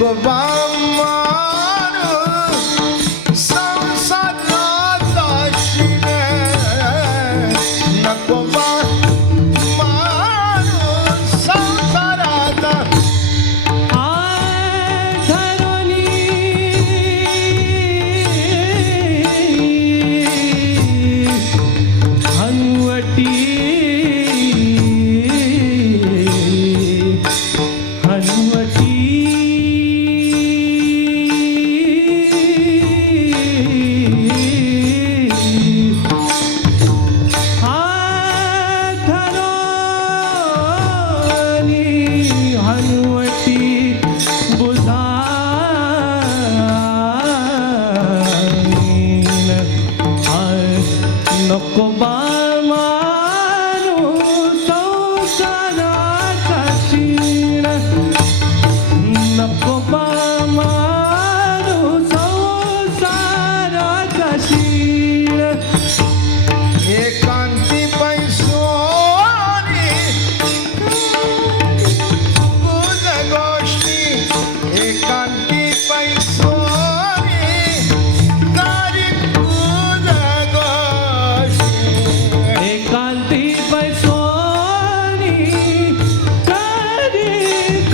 नको बामारू संसाराचा शिण नको बामारू संसाराचा नको बामारू संसाराचा शिण नको बामारू संसाराचा शिण एकांती पैसोनी गुज गोष्टी एकांती पैसोनी कारी गुज गोष्टी एकांती पैसोनी करी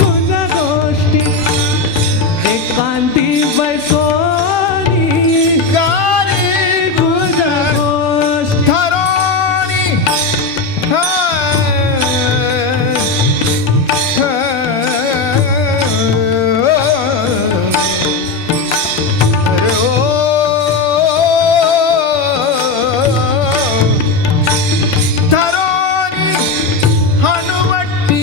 गुज गोष्टी एकांती पैसोनी कारी गुज गोष्टी ठरोणी ठरोणी हनुवटी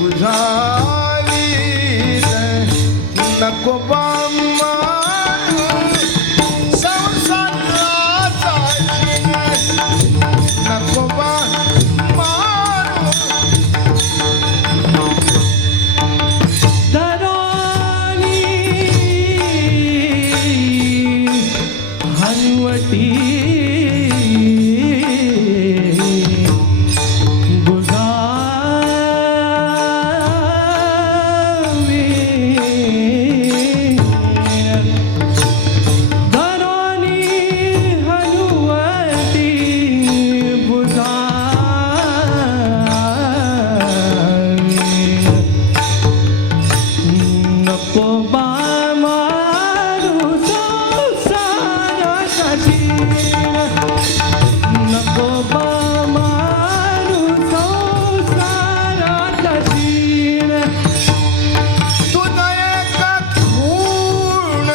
बुझाली नको बामारू संसाराचा शिण नको बामारू धरोणी हनुवटी बुझावी धरोणी हनुवटी बुझावी नको बामारू संसाराचा शिण नको बामारू संसाराचा शिण तुझा एक खूण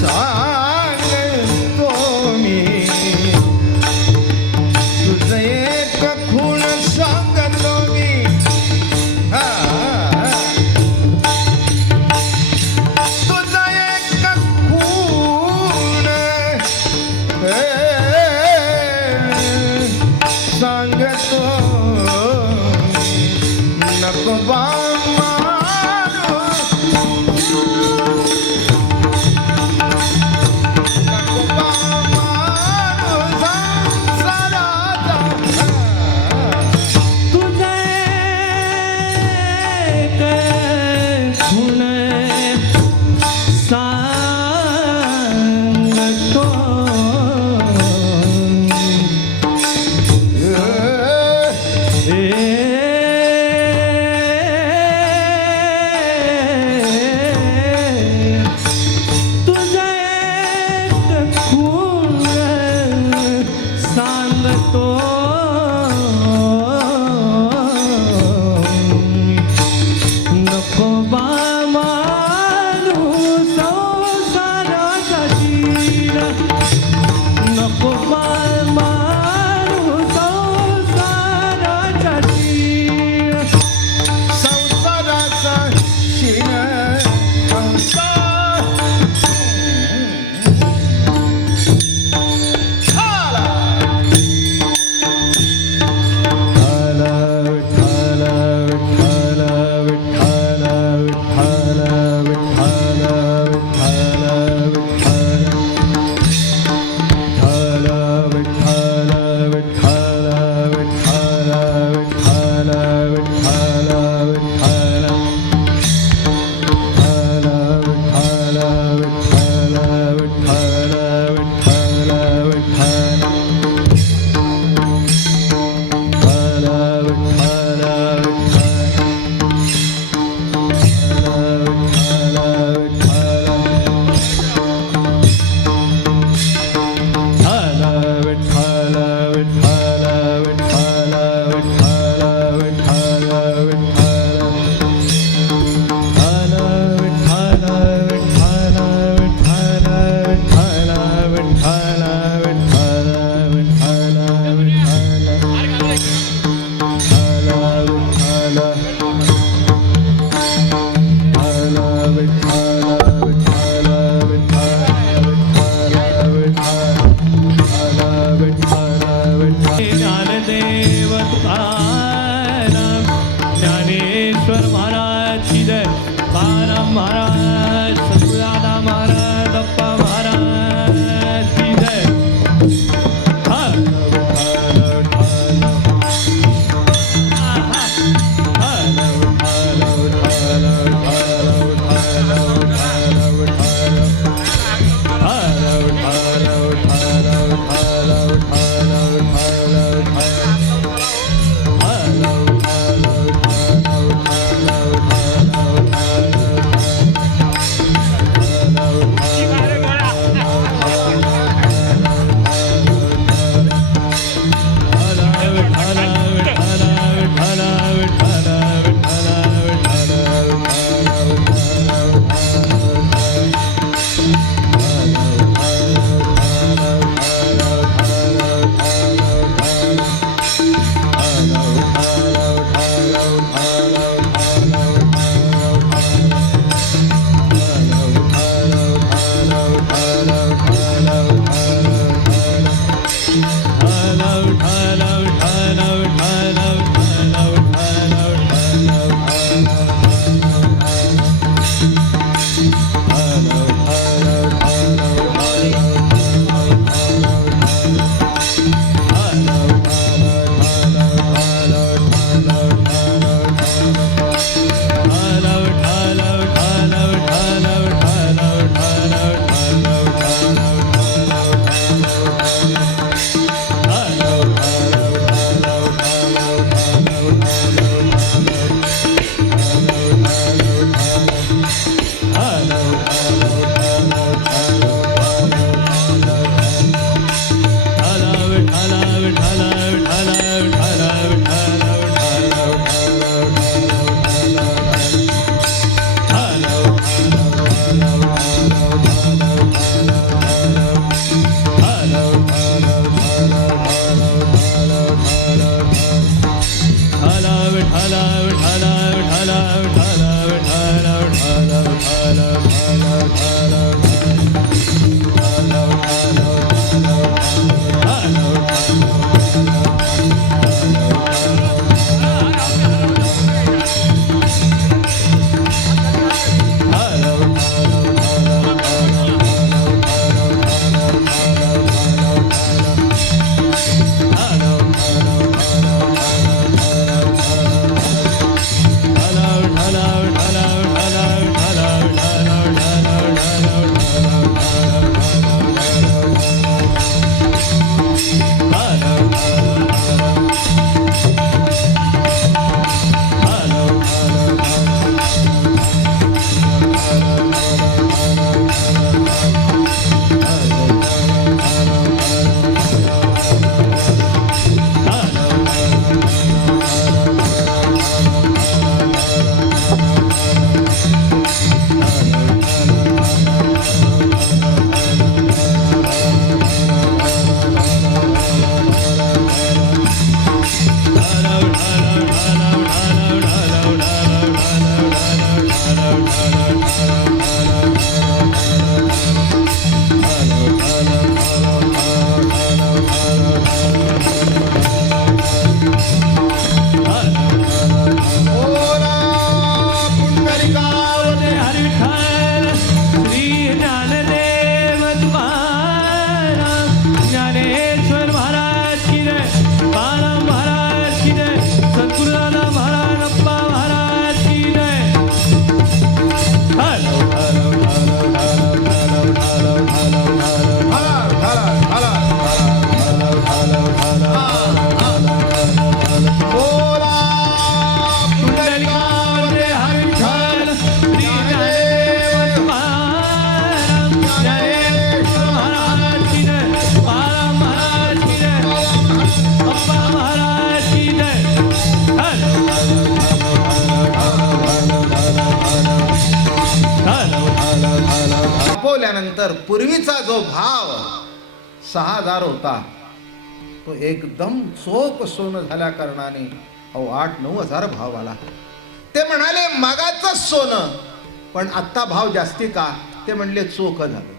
सांगतो मी तुझं एक खूण सांगतो मी हा तुझा एक खूण सांगतो नको बामारू नको बामारू संसाराचा तुझे एक खूण सांगतो तुझे एक खूण सांगतो नको बामा की जय बाळाराम महाराज सद्गुरुदादा महाराज अप्पा महाराज की जय नंतर पूर्वीचा जो भाव 6000 होता तो एकदम चोख सोनं झाल्या कारणाने 8-9 हजार भाव आला. ते म्हणाले मागाचं सोनं, पण आत्ता भाव जास्ती का? ते म्हणले चोख झालं.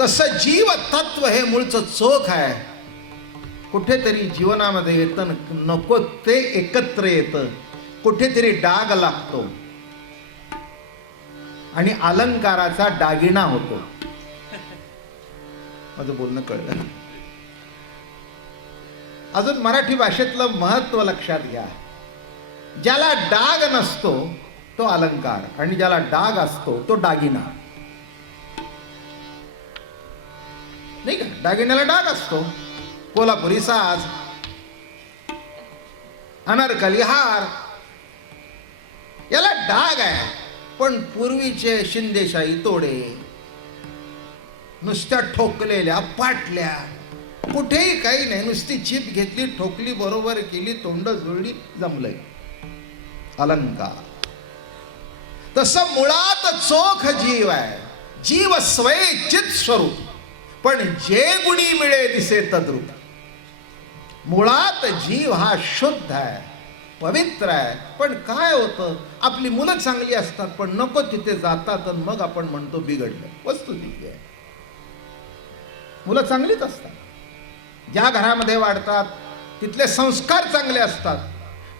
तसं जीव तत्व हे मूळचं चोख आहे. कुठेतरी जीवनामध्ये येतं नको ते एकत्र येतं. कुठेतरी डाग लागतो आणि अलंकाराचा दागिना होतो. माझं बोलणं कळलं? अजून मराठी भाषेतलं महत्व लक्षात घ्या. ज्याला डाग नसतो तो अलंकार आणि ज्याला डाग असतो तो दागिना. नाही का? दागिन्याला डाग असतो. कोल्हापुरी साज, अनारकली हार, याला डाग आहे. पण पूर्वीचे शिंदेशाही तोडे, नुसत्या ठोकलेल्या पाटल्या, कुठेही काही नाही, नुसती चीप घेतली, ठोकली, बरोबर केली, तोंड जुळली, जमलंय. अलंकार. तसं मुळात चोख जीव आहे. जीव स्वयचित स्वरूप, पण जे गुणी मिळे दिसे तद्रूप. मुळात जीव हा शुद्ध आहे, पवित्र आहे. पण काय होतं, आपली मुलं चांगली असतात पण नको तिथे जातात आणि मग आपण म्हणतो बिघडलं. वस्तुस्थिती आहे, मुलं चांगलीच असतात, ज्या घरामध्ये वाढतात तिथले संस्कार चांगले असतात.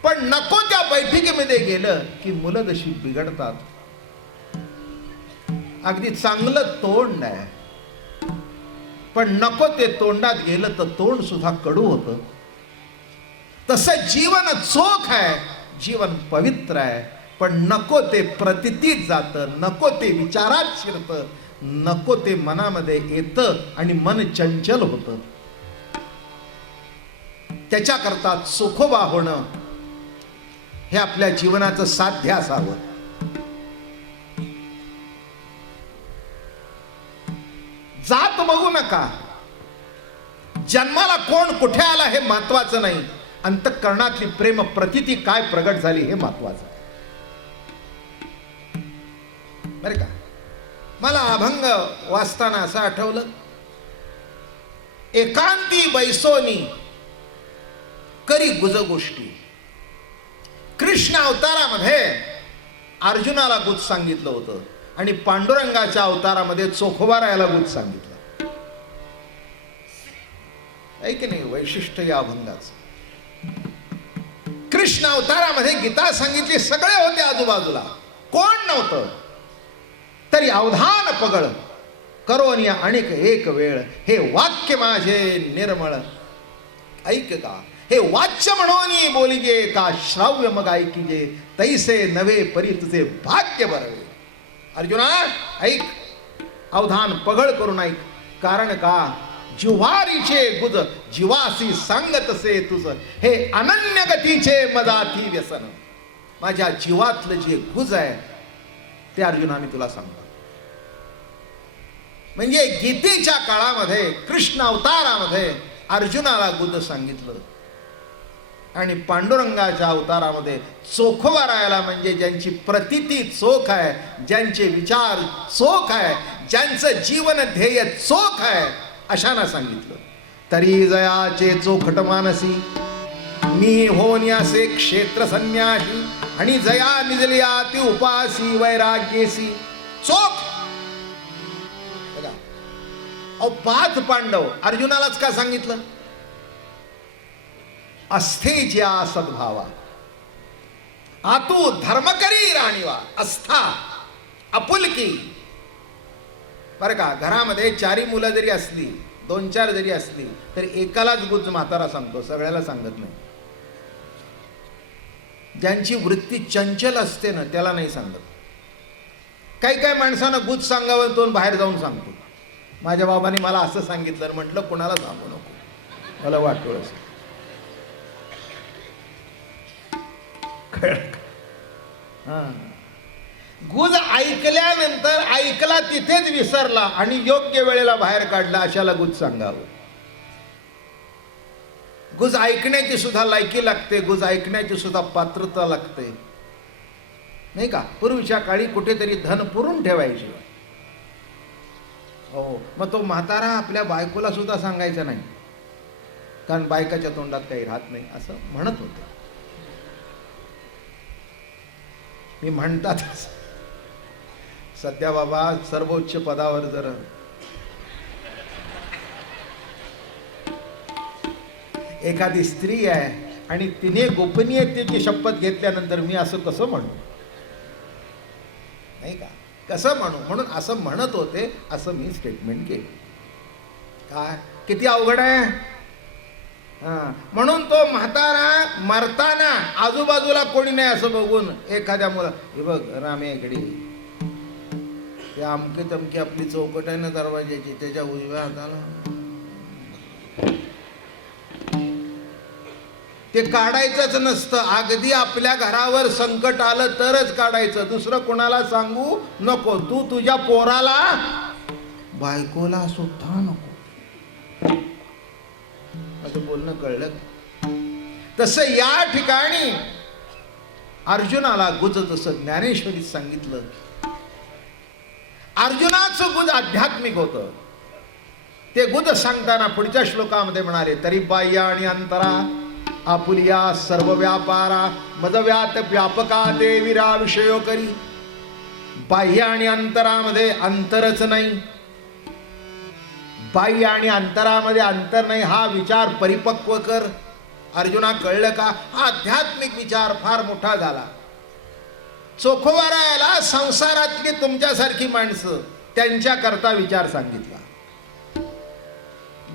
पण नको त्या बैठकीमध्ये गेलं की मुलं जशी बिघडतात. अगदी चांगलं तोंड आहे, पण नको ते तोंडात गेलं तर तोंड सुद्धा कडू होतं. तसं जीवन चोख आहे, जीवन पवित्र आहे, पण नको ते प्रतितीत जातं, नको ते विचारात शिरतं, नको ते मनामध्ये येतं आणि मन चंचल होतं. त्याच्याकरता चोखोबा होणं हे आपल्या जीवनाचं साध्य असावं. जात बघू नका, जन्माला कोण कुठे आला हे महत्वाचं नाही, अंतःकरणातली प्रेम प्रतिती काय प्रगट झाली हे महत्वाचं आहे. बरं का? मला अभंग वाचताना असं आठवलं, एकांती बैसोनी करी गुज गोष्टी. कृष्ण अवतारामध्ये अर्जुनाला गुज सांगितलं होतं आणि पांडुरंगाच्या अवतारामध्ये चोखोबारायाला गुज सांगितलं. आहे की नाही वैशिष्ट्य या अभंगाचं? कृष्ण अवतारामध्ये गीता सांगितली, सगळे होते आजूबाजूला, कोण नव्हतं, तरी अवधान पगळ करोनी अनेक एक वेळ, हे वाक्य माझे निर्मळ ऐक का, हे वाच्य म्हणून बोलिजे का, श्राव्य मग ऐकिजे, तैसे नवे परी तुझे भाग्य बरवे. अर्जुना ऐक, अवधान पगळ करून ऐक. कारण का, जिव्हारीचे गुज जीवासी सांगतसे तुझ, हे अनन्य गतीचे मदाती व्यसन. माझ्या जीवातलं जे गुज आहे ते अर्जुना मी तुला सांगतो. म्हणजे गीतेच्या काळामध्ये कृष्ण अवतारामध्ये अर्जुनाला गुज सांगितलं आणि पांडुरंगाच्या अवतारामध्ये चोखोबारायाला, म्हणजे ज्यांची प्रतिती चोख आहे, ज्यांचे विचार चोख आहे, ज्यांचं जीवन ध्येय चोख आहे, अशांना सांगितलं. तरी जयाचे चोखट मानसी मी होण्यासे क्षेत्र संन्यासी, आणि जया निजलिया ती उपासी वैराग्येसी. चोख बघा, अहो 5 पांडव, अर्जुनालाच का सांगितलं? अस्थेज्या सद्भावा आतू धर्म करी राणीवा. आस्था, आपुलकी. बरं का, घरामध्ये 4 मुलं जरी असली, 2-4 जरी असली, तरी एकालाच गुज म्हातारा सांगतो, सगळ्याला सांगत नाही. ज्यांची वृत्ती चंचल असते ना त्याला नाही सांगत. काही माणसानं गुज सांगावं तो बाहेर जाऊन सांगतो, माझ्या बाबांनी मला असं सांगितलं. म्हटलं कुणाला सांगू नको, मला वाटतं असं. गुज ऐकल्यानंतर ऐकला तिथेच विसरला आणि योग्य वेळेला बाहेर काढला, अशाला गुज सांगावं. गुज ऐकण्याची सुद्धा लायकी लागते, गुज ऐकण्याची सुद्धा पात्रता लागते, नाही का? पूर्वीच्या काळी कुठेतरी धन पुरून ठेवायचे. हो, मग तो म्हातारा आपल्या बायकोला सुद्धा सांगायचा नाही, कारण बायकाच्या तोंडात काही राहत नाही असं म्हणत होते. मी म्हणतात सध्या बाबा सर्वोच्च पदावर जर एखादी स्त्री आहे आणि तिने गोपनीयतेची शपथ घेतल्यानंतर मी असं कसं म्हणू, नाही का, कसं म्हणू, म्हणून असं म्हणत होते असं मी स्टेटमेंट केलं. काय किती अवघड आहे. म्हणून तो म्हातारा मरताना आजूबाजूला कोणी नाही असं बघून एखाद्या मुला, हे बघ रामे इकडे, ते अमके तमके आपली चौकट आहे ना दरवाजाची, त्याच्या उजव्या हाताला ते काढायचंच नसतं. अगदी आपल्या घरावर संकट आलं तरच काढायचं, दुसरं कोणाला सांगू नको. तू तुझ्या पोराला, बायकोला सुद्धा नको. असं बोलणं कळलं का? तसं या ठिकाणी अर्जुनाला गुज जसं ज्ञानेश्वरीत सांगितलं, अर्जुनाचं गुज आध्यात्मिक होतं. ते गुज सांगताना पुढच्या श्लोकामध्ये म्हणाले, तरी बाह्य आणि अंतरा आपुलिया सर्व व्यापारा मदव्यात व्यापका ते विरा विषयो करी. बाह्य आणि अंतरामध्ये अंतरच नाही, बाह्य आणि अंतरामध्ये अंतर नाही, हा विचार परिपक्व कर. अर्जुना कळलं का? हा आध्यात्मिक विचार फार मोठा झाला. चोखोबारायला संसारातली तुमच्यासारखी माणसं त्यांच्या करता विचार सांगितला.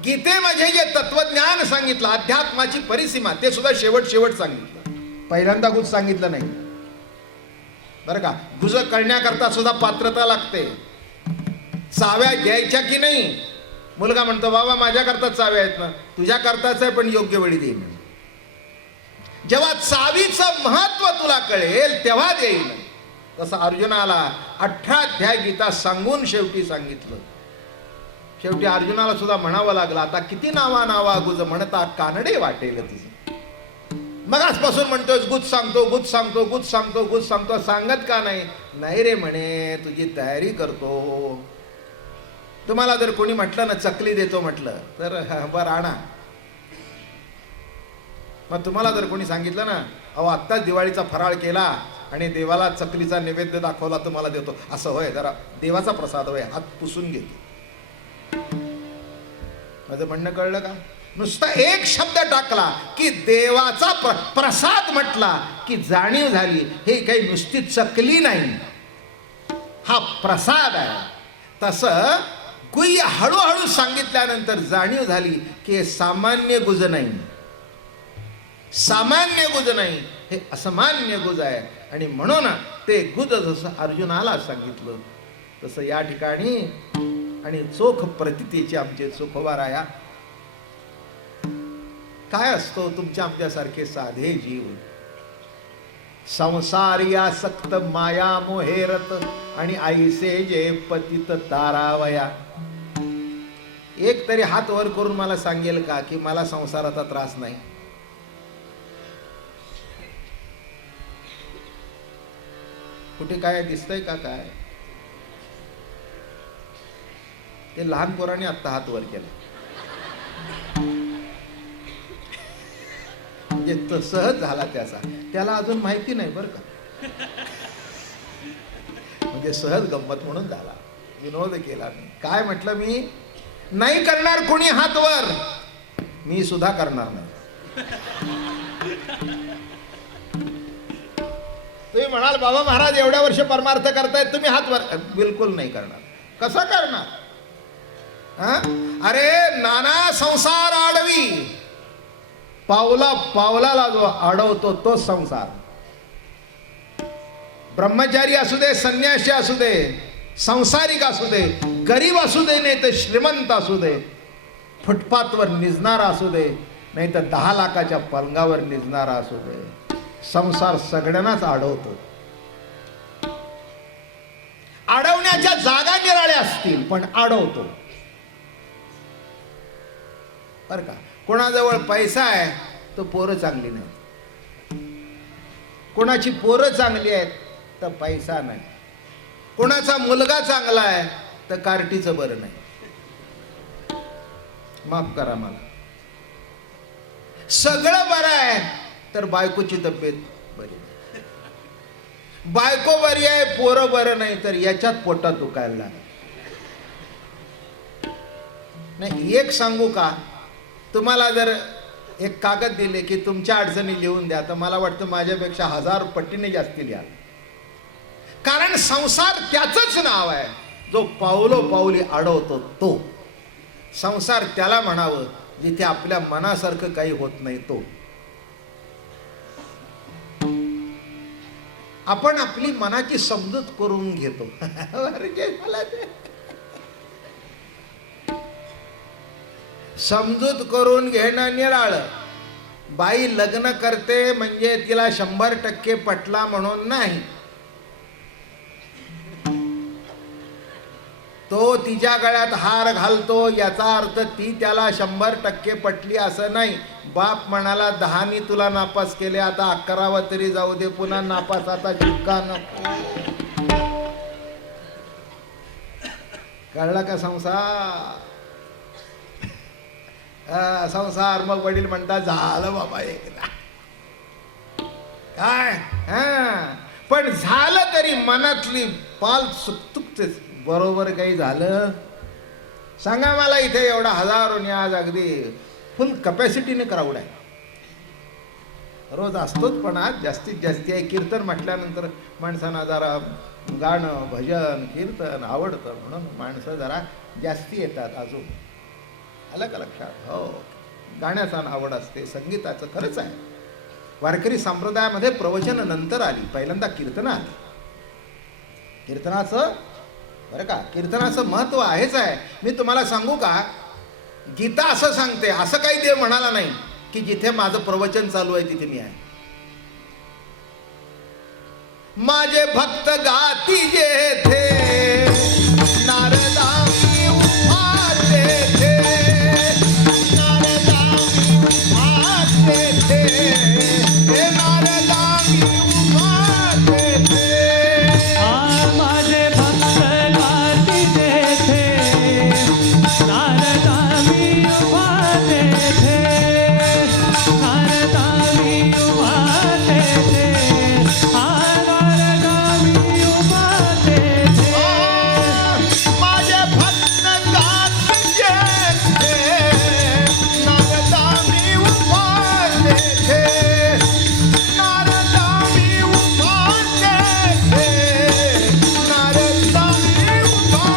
गीतेमध्ये जे तत्वज्ञान सांगितलं, अध्यात्माची परिसीमा, ते सुद्धा शेवट सांगितलं. पहिल्यांदा गुज सांगितलं नाही बरं का. गुज कळण्याकरता सुद्धा पात्रता लागते. चाव्या घ्यायच्या की नाही, मुलगा म्हणतो बाबा माझ्याकरता चाव्या आहेत ना, तुझ्या करताच आहे पण योग्य वेळी देईन. जेव्हा चावीचं महत्व तुला कळेल तेव्हा देईल. तसं अर्जुनाला 18 अध्याय गीता सांगून शेवटी सांगितलं. शेवटी अर्जुनाला सुद्धा म्हणावं लागलं, आता किती नावा गुज म्हणता कानडे वाटेल तुझं. मग आजपासून म्हणतोय गुज सांगतो गुज सांगतो गुज सांगतो गुज सांगतो, सांगत का नाही? नाही रे म्हणे, तुझी तयारी करतो. तुम्हाला जर कोणी म्हटलं ना चकली देतो म्हटलं तर बरं आणा. मग तुम्हाला जर कोणी सांगितलं ना अहो आत्ताच दिवाळीचा फराळ केला आणि देवाला चकलीचा नैवेद्य दाखवला तुम्हाला देतो, असं होय, जरा देवाचा प्रसाद होय, हात पुसून घेतो. माझं म्हणणं कळलं का? नुसता एक शब्द टाकला की देवाचा प्रसाद म्हटला की जाणीव झाली हे काही नुसती चकली नाही, हा प्रसाद आहे. तसं गुह्य हळूहळू सांगितल्यानंतर जाणीव झाली की हे सामान्य गुज नाही, सामान्य गुज नाही, हे असामान्य गुज आहे. आणि म्हणून ते गुज जसं अर्जुनाला सांगितलं तसं या ठिकाणी, आणि चोख प्रतितीचे आमचे चोखोबाराया. काय असतो तुमच्या आमच्यासारखे साधे जीव, संसारी आसक्त माया मोहेरत आणि आईसे जे पतित तारावया. एक तरी हात वर करून मला सांगेल का की मला संसाराचा त्रास नाही? कुठे काय दिसतंय का? काय ते लहान पोराने आत्ता हात वर केला, म्हणजे तो सहज झाला त्याचा, त्याला अजून माहिती नाही बरं का, म्हणजे सहज गंमत म्हणून झाला, विनोद केला. मी काय म्हटलं, मी नाही करणार कोणी हात वर, मी सुद्धा करणार नाही. तुम्ही म्हणाल बाबा महाराज एवढ्या वर्ष परमार्थ करतायत तुम्ही हात वर, बिलकुल नाही करणार. कसं करणार? अरे नाना संसार आडवी, पावला पावलाला जो अडवतो तो संसार. ब्रह्मचारी असू दे, संन्यासी असू दे, संसारिक असू दे, गरीब असू दे नाही तर श्रीमंत असू दे, फुटपाथवर निजणारा असू दे नाही तर 10 लाखाच्या पलंगावर निजणारा असू दे, संसार सगळ्यांनाच अडवतो. अडवण्याच्या जागा निराळ्या असतील पण अडवतो बर का. कोणाजवळ पैसा आहे तर पोरं चांगली नाही, कोणाची पोरं चांगली आहेत तर पैसा नाही, कोणाचा मुलगा चांगला आहे तर कार्टीचं बरं नाही. माफ करा मला, सगळं बरं आहे तर बायकोची तब्येत बरी, बायको बरी आहे पोरं बरं नाही तर याच्यात पोटात दुखायला लागलं. नाही एक सांगू का, तुम्हाला जर एक कागद दिले की तुमच्या अडचणी लिहून द्या, तर मला वाटतं माझ्यापेक्षा 1000 पटीने जास्ती लिहा. कारण संसार त्याचंच नाव आहे जो पावलोपावली अडवतो. तो संसार त्याला म्हणावं जिथे आपल्या मनासारखं काही होत नाही. तो आपण आपली मनाची समजूत करून घेतो. समजूत करून घेणं निराळं. बाई लग्न करते म्हणजे तिला 100% पटला म्हणून नाही. तो तिच्या गळ्यात हार घालतो याचा अर्थ ती त्याला 100% पटली असं नाही. बाप म्हणाला 10नी तुला नापास केले, आता 11वा तरी जाऊ दे, पुन्हा नापासाचा चिक्का नको. कळला का संसार? संसार. मग वडील म्हणतात झालं बाबा एकदा. काय पण झालं तरी मनातली पाल सुकतुकतेच. बरोबर काही झालं सांगा मला. इथे एवढा हजारोनी आज अगदी फुल कपॅसिटीने क्राऊड आहे. रोज असतोच पण आज जास्तीत जास्ती आहे. कीर्तन म्हटल्यानंतर माणसांना जरा गाणं भजन कीर्तन आवडतं म्हणून माणसं जरा जास्ती येतात. अजून आलं का लक्षात? हो, गाण्याचा आवड असते, संगीताचं. खरंच आहे. वारकरी संप्रदायामध्ये प्रवचन नंतर आली, पहिल्यांदा कीर्तन आली. कीर्तनाचं बरं का, कीर्तनाचं महत्त्व आहेच आहे. मी तुम्हाला सांगू का, गीता असं सांगते, असं काही देव म्हणाला नाही की जिथे माझं प्रवचन चालू आहे तिथे मी आहे. माझे भक्त गाती जेथे नारदा मी उभा तेथे, नारदा मी उभा तेथे, हे नारदा मी उभा तेथे. माझे भक्त गाती जेथे, नारदा मी उभा तेथे, नारदा मी उभा तेथे, नारदा मी उभा तेथे. माझे भक्त गाती जेथे, नारदा मी उभा तेथे, नारदा मी उभा तेथे, नारदा मी उभा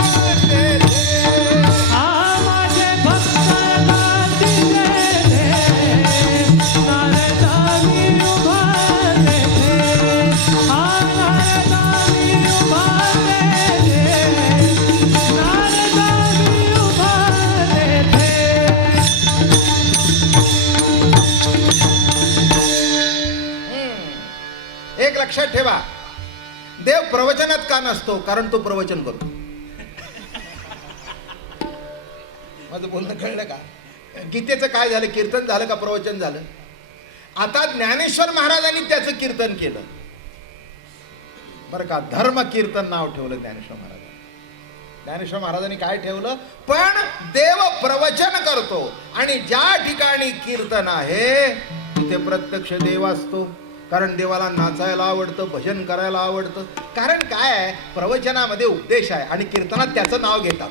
तेथे. माझे भक्त गाती जेथे, नारदा मी उभा तेथे, नारदा मी उभा तेथे, नारदा मी उभा तेथे. एक लक्षात ठेवा, देव प्रवचनात का नसतो? कारण तो प्रवचन करतो. माझं बोलणं कळलं का? गीतेचं काय झालं? कीर्तन झालं का प्रवचन झालं? आता ज्ञानेश्वर महाराजांनी त्याचं कीर्तन केलं बरं का. धर्म कीर्तन नाव ठेवलं ज्ञानेश्वर महाराजांनी. ज्ञानेश्वर महाराजांनी काय ठेवलं? पण देव प्रवचन करतो आणि ज्या ठिकाणी कीर्तन आहे तिथे प्रत्यक्ष देव असतो. कारण देवाला नाचायला आवडतं, भजन करायला आवडतं. कारण काय आहे, प्रवचनामध्ये उपदेश आहे आणि कीर्तनात त्याचं नाव घेतात.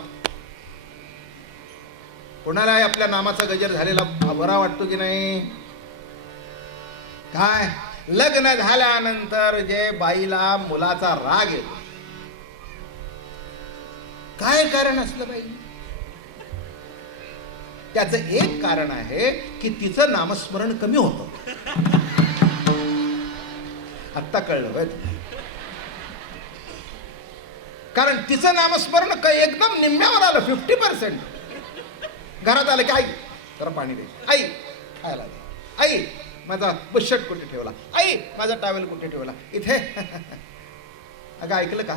कोणालाही आपल्या नामाचा गजर झालेला बरा वाटतो की नाही? काय लग्न झाल्यानंतर जे बाईला मुलाचा राग येतो, काय कारण असलं बाई? त्याचं एक कारण आहे की तिचं नामस्मरण कमी होतं. आत्ता कळलं होय? कारण तिचं नामस्मरण एकदम निम्म्यावर आलं, 50%. घरात आलं की आई जरा पाणी दे, आई खायला दे, आई माझा बुशर्ट कुठे ठेवला, आई माझा टॉवेल कुठे ठेवला. इथे अगं ऐकलं का?